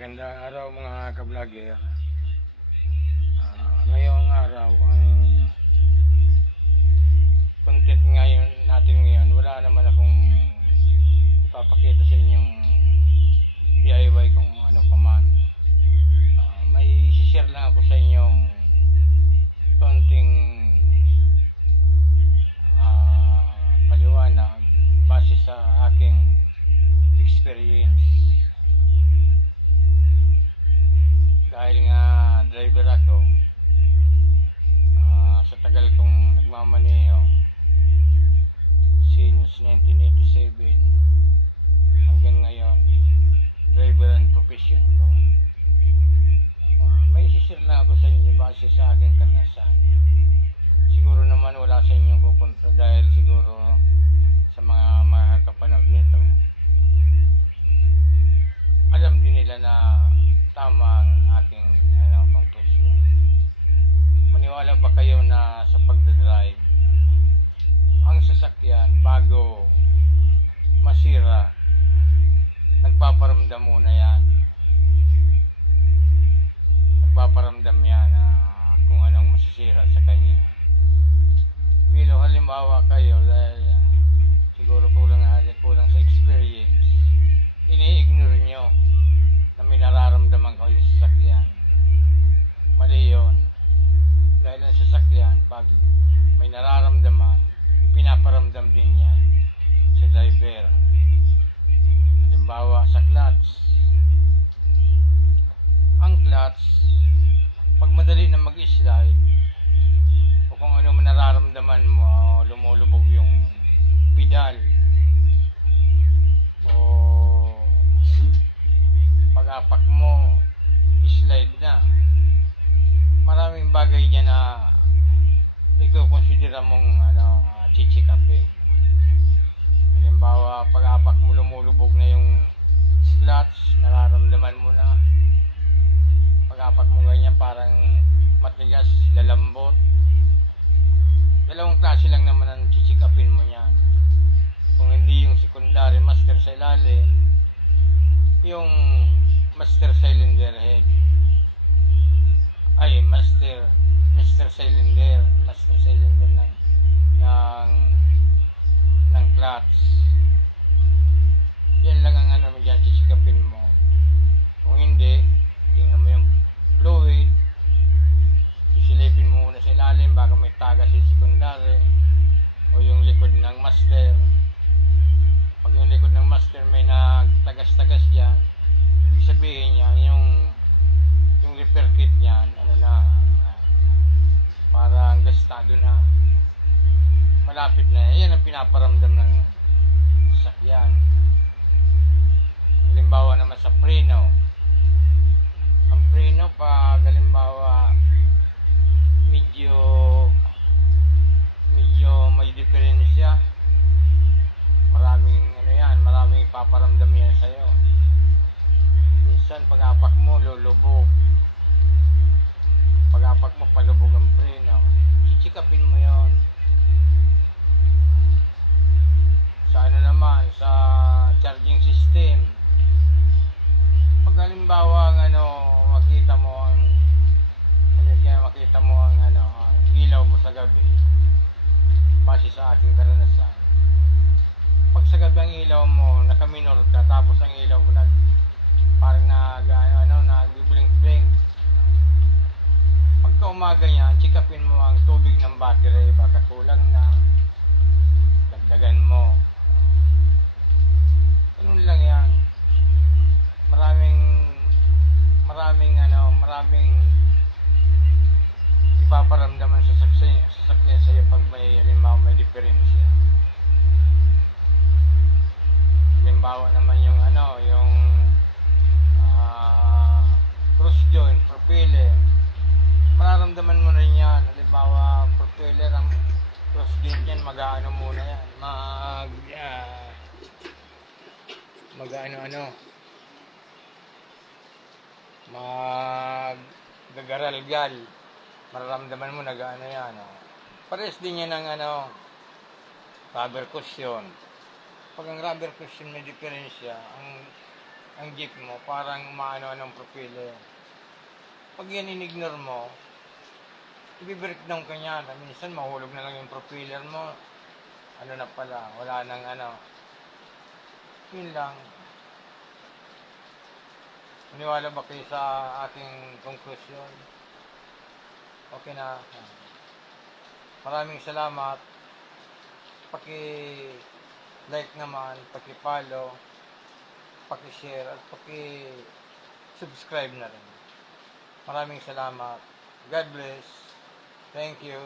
Magandang araw mga ka-vlogger. Ngayong araw, ang content natin ngayon, wala naman akong ipapakita sa inyong DIY kung ano pa man. May isi-share lang ako sa inyong konting paliwanag base sa aking experience. Dahil nga driver ako, sa tagal kong nagmamaneho since 1987 hanggang ngayon, driver and profession ko. May isishare lang ako sa inyo base sa aking karanasan. Siguro naman wala sa inyong kukontra dahil siguro sa mga makakapanood nito, alam din nila na tama ang aking conclusion. Maniwala ba kayo na sa pagdadrive, ang sasakyan bago masira, nagpaparamdam muna yan. Nagpaparamdam yan kung anong masisira sa kanya. Pero halimbawa kayo, dahil siguro kulang sa experience, ini-ignore nyo na may nararamdaman kayo sa sasakyan. Mali yun. Dahil ang sasakyan, pag may nararamdaman, ipinaparamdam din niya sa driver. Halimbawa sa clutch. Ang clutch, pag madali na mag-slide, o kung ano man nararamdaman mo, lumulubog yung pedal, o pag-apak mo, slide na. Maraming bagay dyan na ikukonsidera mong chichikapin. Halimbawa, pag-apak mo, lumulubog na yung clutch, nararamdaman mo na. Pag-apak mo ganyan, parang matigas, lalambot. Dalawang klase lang naman ang chichikapin mo yan. Kung hindi yung secondary master sa ilalim, yung master cylinder head, ay master cylinder ng clutch. Yan lang ang mo dyan, chichikapin mo. Kung hindi, tingnan mo yung fluid, sisilipin mo muna sa ilalim, baka may tagas sa secondary o yung likod ng master. Pag yung likod ng master may nagtagas-tagas dyan, ibig sabihin niya yung repair kit niyan, parang gastado na, malapit na. Yan ang pinaparamdam ng sasakyan. Halimbawa naman sa preno. Ang preno, pag halimbawa medyo may diferensya, maraming maraming ipaparamdam yan sa'yo. Minsan pag-apak mo, lulubog. Pag-apak mo, palubog ang preno. Chichikapin mo yon. Sa naman, sa charging system. Pag halimbawa makita mo ang ilaw mo sa gabi, base sa ating karanasan. Pag sa gabi ang ilaw mo, nakaminor ka, tapos ang ilaw mo parang nag-blink-blink. Pagka umaga niya, chikapin mo ang tubig ng battery, baka kulang na, dagdagan mo. Ganun lang yan. Maraming ipaparamdaman sa sasakyan sa'yo pag may diferensya. Halimbawa naman yung cross joint, propeller, mararamdaman mo rin yan. Halimbawa, propeller, ang cross joint yan, muna yan, gagaral-gal, mararamdaman mo yan. Pares din yan ng rubber cushion. Pag ang rubber cushion may diferensya, ang jeep mo, parang umaano-anong propiller. Pag yan in-ignore mo, i-breakdown ka niyan. Minsan mahulog na lang yung propiller mo. Ano na pala, wala nang ano. Yun lang. Maniwala ba kayo sa aking conclusion? Okay na. Maraming salamat. Paki-like naman, paki-follow, paki-share, at paki-subscribe na rin. Maraming salamat. God bless. Thank you.